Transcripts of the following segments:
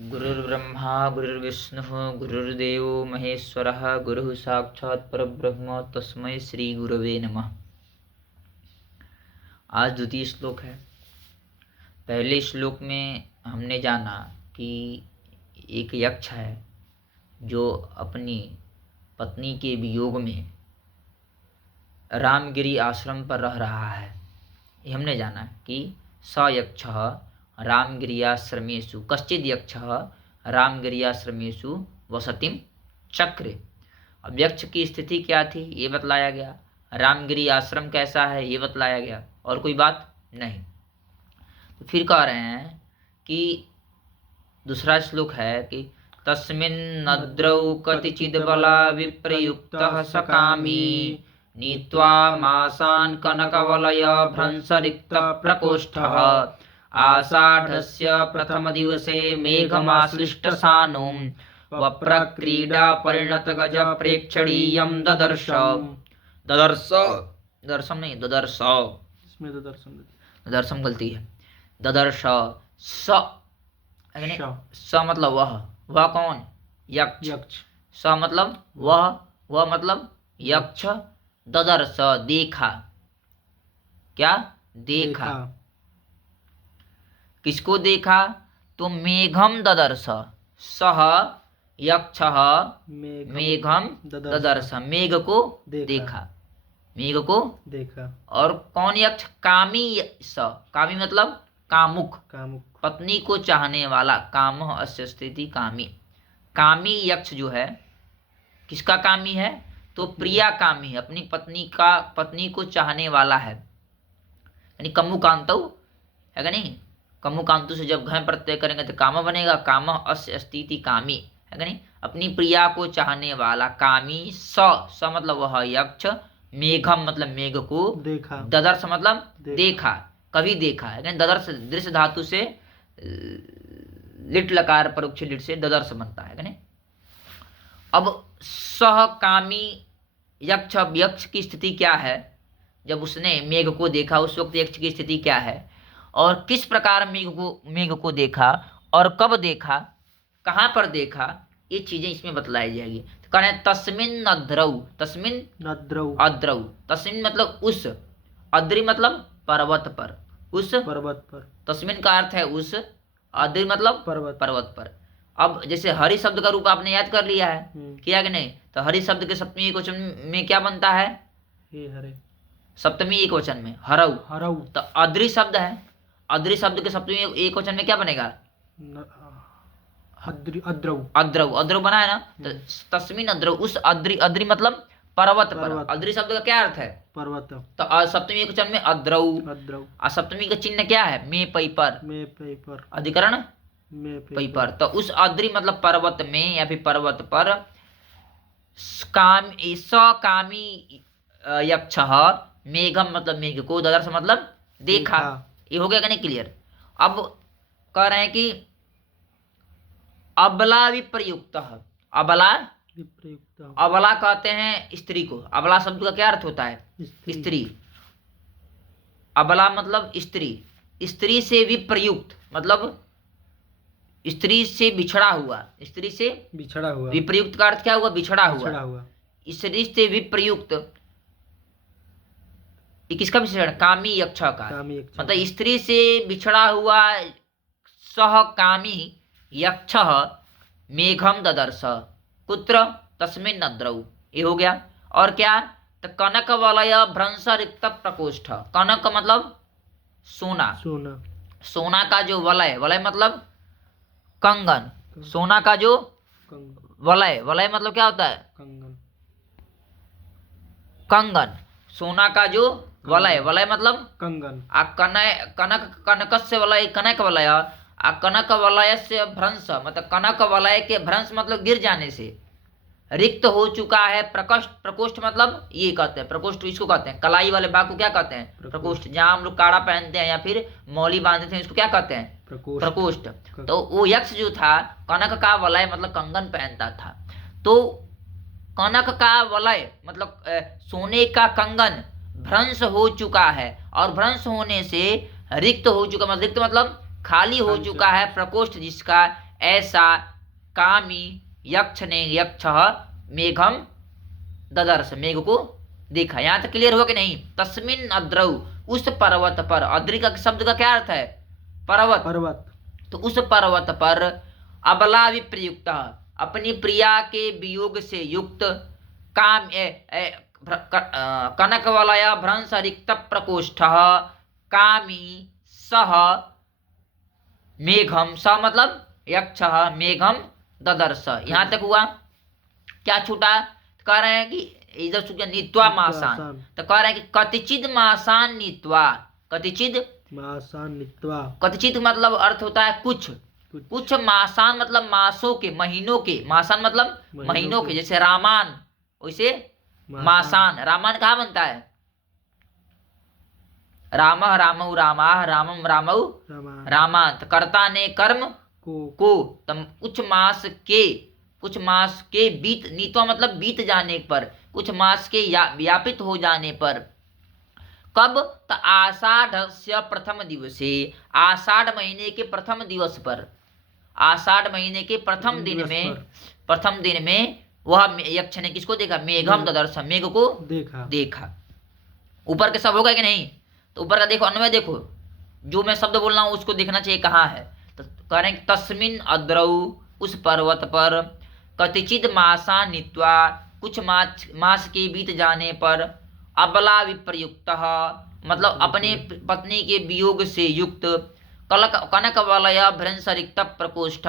गुरुर्ब्रह्मा गुरुर्विष्णुः गुरुर्देवो महेश्वरः गुरुः साक्षात् परब्रह्म तस्मै श्री गुरवे नमः। आज द्वितीय श्लोक है। पहले श्लोक में हमने जाना कि एक यक्ष है जो अपनी पत्नी के वियोग में रामगिरी आश्रम पर रह रहा है। ये हमने जाना कि स यक्षः रामगिर्याश्रमेषु कश्चिद् यक्षः रामगिर्याश्रमेषु वसतिं चक्रे। अब यक्ष की स्थिति क्या थी ये बतलाया गया, रामगिरी आश्रम कैसा है ये बतलाया गया, और कोई बात नहीं। तो फिर कह रहे हैं कि दूसरा श्लोक है कि तस्मिन्नद्रौ कतिचिद्बला विप्रयुक्तः सकामी नीत्वा मासान् कनकवलय भ्रंशरिक्त प्रकोष्ठः आषाढस्य प्रथमदिवसे मेघमाश्लिष्टसानुं वप्रक्रीडा परिणतगज प्रेक्षणीयं ददर्श। ददर्शम नहीं ददर्श, इसमें ददर्शम गलती है। ददर्श स मतलब वह कौन? यक्ष। स मतलब वह मतलब यक्ष। ददर्श देखा, क्या देखा? किसको देखा? तो मेघम ददर्श, सह यक्षः मेघम ददर्श, मेघ को देखा, मेघ को देखा। और कौन यक्ष? कामी स, कामी मतलब कामुक, पत्नी को चाहने वाला। काम अस्य स्थिति कामी, कामी यक्ष जो है किसका कामी है? तो प्रिया कामी, अपनी पत्नी को चाहने वाला है, यानी कमुकांतौ है क्या नहीं? कमुकांतु से जब घय प्रत्यय करेंगे तो काम बनेगा। काम अस्य स्थिति कामी है क्या नहीं? अपनी प्रिया को चाहने वाला कामी। स मतलब वह यक्ष, मेघम मतलब मेघ को देखा, ददर्श मतलब देखा, कभी देखा है क्या? ददर्श दृश्य धातु से लिट लकार परोक्ष लिट से ददर्श बनता है क्या नहीं? अब सह कामी यक्ष की स्थिति क्या है? जब उसने मेघ को देखा उस वक्त यक्ष की स्थिति क्या है, और किस प्रकार मेघ को देखा, और कब देखा, कहाँ पर देखा, ये चीजें इसमें बतलाई जाएगी। तो कह रहे हैं तस्मिन अद्रौ, तस्मिन मतलब उस, अद्रि मतलब पर्वत पर, उस पर्वत पर। तस्मिन का अर्थ है उस, अद्रि मतलब पर्वत पर। अब जैसे हरि शब्द का रूप आपने याद कर लिया है, किया कि नहीं? तो हरि शब्द के सप्तमी एक वचन में क्या बनता है? हे हरे। सप्तमी एक वचन में हरौ। तो अद्रि शब्द है, अद्रि शब्द के सप्तमी एक वचन में क्या बनेगा? अद्रौ बना है ना? तो तस्मिन अद्रौ, उस अद्रि मतलब पर्वत पर। अद्रि शब्द का क्या अर्थ है? पर्वत। तो सप्तमी एक वचन में अद्रौ। सप्तमी का चिन्ह क्या है? मे पै पर, अधिकरण पै पर। तो उस अद्रि मतलब पर्वत में या फिर पर्वत पर कामी यक्षः मेघम मतलब मेघ को, ददर्श मतलब देखा। ये हो गया क्या नहीं? क्लियर। अब कह रहे हैं कि अबला विप्रयुक्त, अबला कहते हैं स्त्री को। अबला शब्द का क्या अर्थ होता है? स्त्री। अबला मतलब स्त्री, स्त्री से विप्रयुक्त मतलब स्त्री से बिछड़ा हुआ, स्त्री से बिछड़ा हुआ। विप्रयुक्त का अर्थ क्या हुआ? बिछड़ा हुआ। स्त्री से विप्रयुक्त, किसका विशेषण? कामी यक्ष का, मतलब स्त्री से बिछड़ा हुआ सह कामी यक्ष मेघम ददर्श कुत्र? तस्मिन् अद्रौ। ये हो गया। और क्या? तो कनक वलय भ्रंश रिक्त प्रकोष्ठ, कनक मतलब सोना, सोना का जो वलय मतलब कंगन, सोना का जो वलय मतलब क्या होता है? कंगन, सोना का जो वलय मतलब कंगन। कनकस्य वलय कनक वलय, कनक वलय से भ्रंश मतलब कनक वलय के भ्रंश मतलब गिर जाने से रिक्त हो चुका है प्रकोष्ठ मतलब ये कहते हैं प्रकोष्ठ, इसको कहते हैं कलाई वाले भाग को क्या कहते हैं? प्रकोष्ठ। जहाँ हम लोग काड़ा पहनते हैं या फिर मौली बांधते हैं इसको क्या कहते हैं? प्रकोष्ठ। तो वो यक्ष जो था कनक का वलय मतलब कंगन पहनता था, तो कनक का वलय मतलब सोने का कंगन भ्रंश हो चुका है, और भ्रंश होने से रिक्त हो चुका मतलब रिक्त मतलब खाली हो चुका है प्रकोष्ठ जिसका ऐसा कामी यक्ष ने मेघम ददर्श, मेघ को देखा। यहाँ तक क्लियर हुआ कि नहीं? तस्मिन अद्रौ, उस पर्वत पर। अद्रि का शब्द का क्या अर्थ है? पर्वत। पर्वत। तो उस पर्वत पर अबला विप्रयुक्त, अपनी प्रिया के वियोग से युक्त, काम कनक वलय भ्रंश रिक्त प्रकोष्ठ कामी सह मेघम, स मतलब यक्ष मेघम ददर्श। यहाँ तक हुआ। क्या छूटा? कह रहे हैं कि इधर सूक्ष्म नीत्वा मासान, तो कह रहे हैं कि कतिचिद मासान नीत्वा, कतिचिद मासान नीत्वा। कतिचित मतलब अर्थ होता है कुछ, कुछ मासान मतलब मासों के, महीनों के, मासान मतलब महीनों के, जैसे रामान वैसे मासान। रामान कहाँ बनता है? राम रामऊ रामाह रामम रामऊ रामान। तो कर्ता ने कर्म को तम कुछ मास के बीत, नीतवा मतलब बीत जाने पर, कुछ मास के व्यापित हो जाने पर। कब? तो आषाढ़स्य प्रथम दिवसे, आषाढ़ महीने के प्रथम दिवस पर, आषाढ़ महीने के प्रथम दिन में वह यक्ष ने किसको देखा? मेघम ददर्श, मेघ को देखा। ऊपर के सब होगा कि नहीं? तो ऊपर का देखो, अन्वय देखो, जो मैं शब्द बोल रहा हूं उसको देखना चाहिए कहाँ है। तो कह रहे हैं तस्मिन अद्रौ, उस पर्वत पर, कतिचिद मासा नीत्वा, कुछ मास के बीत जाने पर, अबला विप्रयुक्त मतलब अपने पत्नी के वियोग से युक्त, कनक वलय भ्रंश रिक्त प्रकोष्ठ,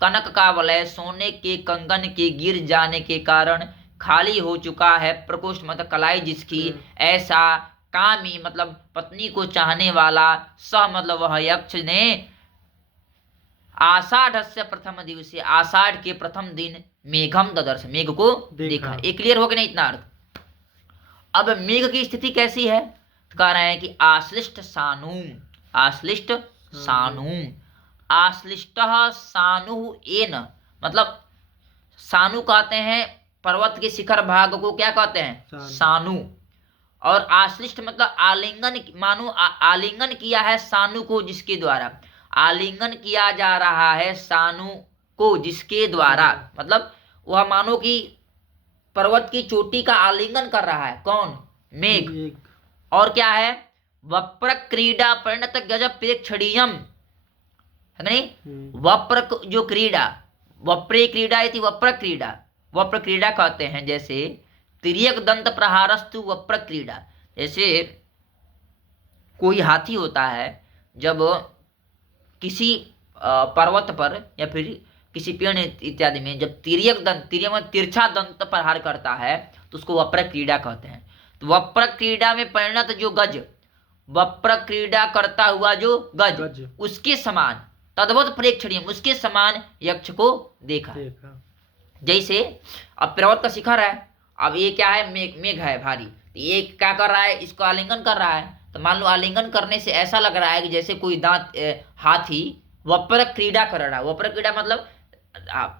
कनक का वलय सोने के कंगन के गिर जाने के कारण खाली हो चुका है, प्रकोष्ठ मतलब कलाई जिसकी, ऐसा कामी मतलब पत्नी को चाहने वाला, सह मतलब वह यक्ष ने, आषाढ़ से प्रथम दिवसे, आषाढ़ के प्रथम दिन, मेघम ददर्श, मेघ को देखा। एक क्लियर हो गया नहीं इतना अर्थ? अब मेघ की स्थिति कैसी है? तो कह रहे हैं कि आश्लिष्ट सानूम, आश्लिष्ट सानूम, आश्लिष्ट सानु एन मतलब सानु कहते हैं पर्वत के शिखर भाग को, क्या कहते हैं? सानु। और आश्लिष्ट मतलब आलिंगन, मानो आलिंगन किया है सानु को, जिसके द्वारा आलिंगन किया जा रहा है सानु को, जिसके द्वारा मतलब वह मानो कि पर्वत की चोटी का आलिंगन कर रहा है। कौन? मेघ। और क्या है? वप्र क्रीडा परिणत गजब प्रेक्षणीयम, है नहीं? वप्र जो क्रीडा, वप्रे क्रीडा इति वप्र क्रीडा, वप्र क्रीडा कहते हैं। जैसे तिर्यक दंत प्रहारस्तु वप्र क्रीडा, जैसे कोई हाथी होता है, जब किसी पर्वत पर या फिर किसी पेड़ इत्यादि में जब तिर्यक में तिरछा दंत प्रहार करता है तो उसको वप्र क्रीडा कहते हैं। तो वप्र क्रीडा में परिणत जो गज, वप्र क्रीडा करता हुआ जो गज, उसके समान, तद्वत प्रेक्षणीय, उसके समान यक्ष को देखा। जैसे अब पर्वत का शिखर है, अब ये क्या है? मेघ है भारी, ये क्या कर रहा है? इसको आलिंगन कर रहा है। तो मान लो आलिंगन करने से ऐसा लग रहा है कि जैसे कोई हाथी वप्र क्रीडा कर रहा है। वप्र क्रीडा मतलब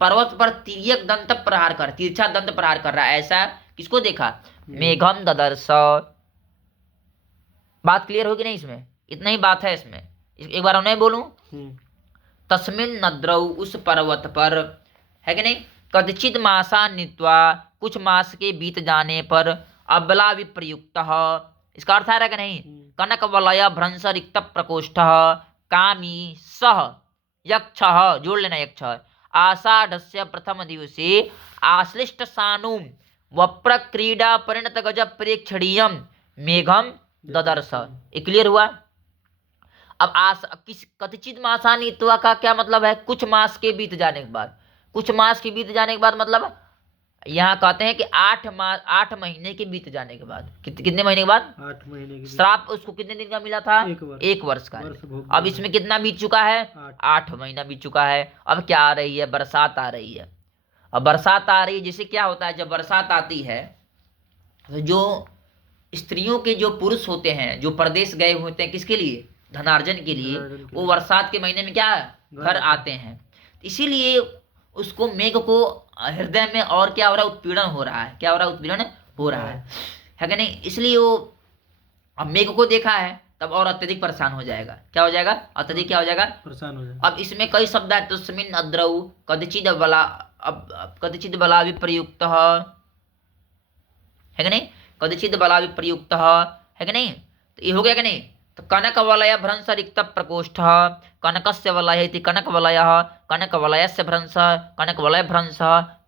पर्वत पर तिर्यक दंत प्रहार कर, तिरछा दंत प्रहार कर रहा है। ऐसा किसको देखा? मेघम ददर्श। बात क्लियर होगी नहीं? इसमें इतना ही बात है। इसमें एक बार उन्हें बोलूं, तस्मिन नद्रौ, उस पर्वत पर, है कि नहीं? कदचित मासा नीत्वा, कुछ मास के बीत जाने पर, अबला विप्रयुक्त, इसका अर्थ है कि नहीं? कनक वलय भ्रंश रिक्त प्रकोष्ठ कामी सह यक्ष, जोड़ लेना यक्ष, आषाढ़स्य प्रथम दिवसे आश्लिष्ट सानुम वप्र क्रीडा परिणत गज प्रेक्षणीयम मेघम ददर्श। ये क्लियर हुआ? अब कतिचित मासानित्वा का क्या मतलब है? कुछ मास के बीत जाने के बाद, कुछ मास के बीत जाने के बाद मतलब यहाँ कहते हैं कि 8 महीने के बीत जाने के बाद। कितने महीने के बाद? 8 महीने के। श्राप उसको कितने दिन का मिला था? 1 वर्ष का। अब इसमें कितना बीत चुका है? 8 महीना बीत चुका है। अब क्या आ रही है? बरसात आ रही है। अब बरसात आ रही है, जिससे क्या होता है? जब बरसात आती है तो जो स्त्रियों के जो पुरुष होते हैं, जो प्रदेश गए होते हैं, किसके लिए? धनार्जन के लिए, वो बरसात के महीने में क्या घर आते हैं। इसीलिए उसको मेघ को हृदय में और क्या हो रहा है? उत्पीड़न हो रहा है। क्या हो रहा है? उत्पीड़न हो रहा है कि नहीं? इसलिए वो अब मेघ को देखा है तब और अत्यधिक परेशान हो जाएगा। क्या हो जाएगा? अत्यधिक क्या हो जाएगा? परेशान हो जाएगा। अब इसमें कई शब्द है, तस्मिन् अद्रौ कदाचिद बला, अब कदाचिद बला विप्रयुक्त है कि नहीं? कदाचिद बला विप्रयुक्त है कि नहीं? तो ये हो गया कि नहीं? तो कनक वलय भ्रंश रिक्त प्रकोष्ठ, कनकस्य वलय इति कनक वलय, कनक वलयस्य भ्रंश, कनक वलय भ्रंश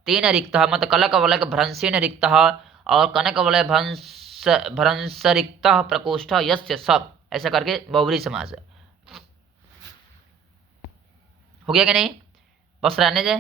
तेन रिक्त, मतलब कनक वलय भ्रंशेन रिक्त, और कनक वलय भ्रंश रिक्त प्रकोष्ठ यस्य सब, ऐसा करके बहुब्रीहि समास है। हो गया कि नहीं? बस रहने दे।